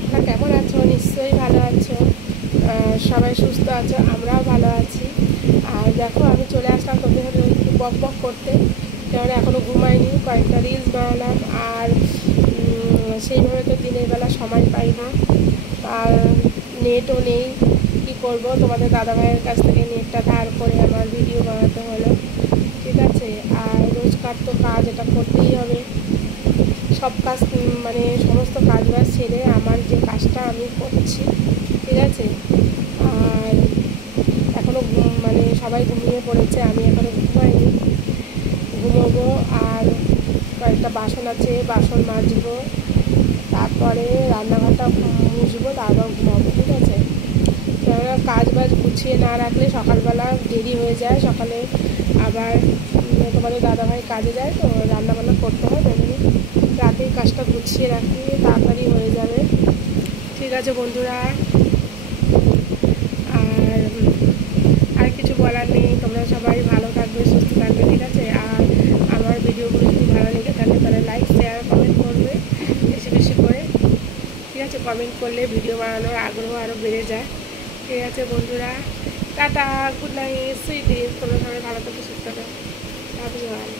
তোমরা কেমন আছো? নিশ্চয়ই ভালো আছো, সবাই সুস্থ আছো, আমরাও ভালো আছি। আর দেখো আমি চলে আসলাম তোমাদের সাথে একটু বক বক করতে, কেননা এখনও ঘুমাইনি। কয়েকটা রিলস বানালাম, আর সেইভাবে তো দিনের বেলা সময় পাই না, আর নেটও নেই। কী করবো, তোমাদের দাদাভাইয়ের কাছ থেকে নেটটা ধার করে আমার ভিডিও বানাতে হলো, ঠিক আছে। আর রোজকার তো কাজ এটা করতেই হবে, সব কাজ মানে সমস্ত কাজ বাজ ছেড়ে আমার যে কাজটা আমি করছি, ঠিক আছে। আর এখনও মানে সবাই ঘুমিয়ে পড়েছে, আমি এখনও ঘুমাইনি, ঘুমোবো। আর কয়েকটা বাসন আছে, বাসন মাজবো, তারপরে রান্নাঘরটা মুছবো, তারপর ঘুমাবো, ঠিক আছে। কেননা কাজ বাজ গুছিয়ে না রাখলে সকালবেলা দেরি হয়ে যায়, সকালে আবার তোমাদের দাদাভাই কাজে যায়, তো রান্নাবান্না করতে হয়, তেমনি রাতেই কাজটা গুছিয়ে রাখি, তাড়াতাড়ি হয়ে যাবে, ঠিক আছে বন্ধুরা। আর আর কিছু বলার নেই, তোমরা সবাই ভালো থাকবে, সুস্থ থাকবে, ঠিক আছে। আর আমার ভিডিওগুলো যদি ভালো লেগে থাকে তাহলে লাইক, শেয়ার, কমেন্ট করবে বেশি বেশি করে, ঠিক আছে। কমেন্ট করলে ভিডিও বানানোর আগ্রহ আরও বেড়ে যায়, ঠিক আছে বন্ধুরা। Tata, good night, sweet dreams, তোমরা সবাই ভালো থাকবে, সুস্থ থাকবে, লাভ ইউ অল।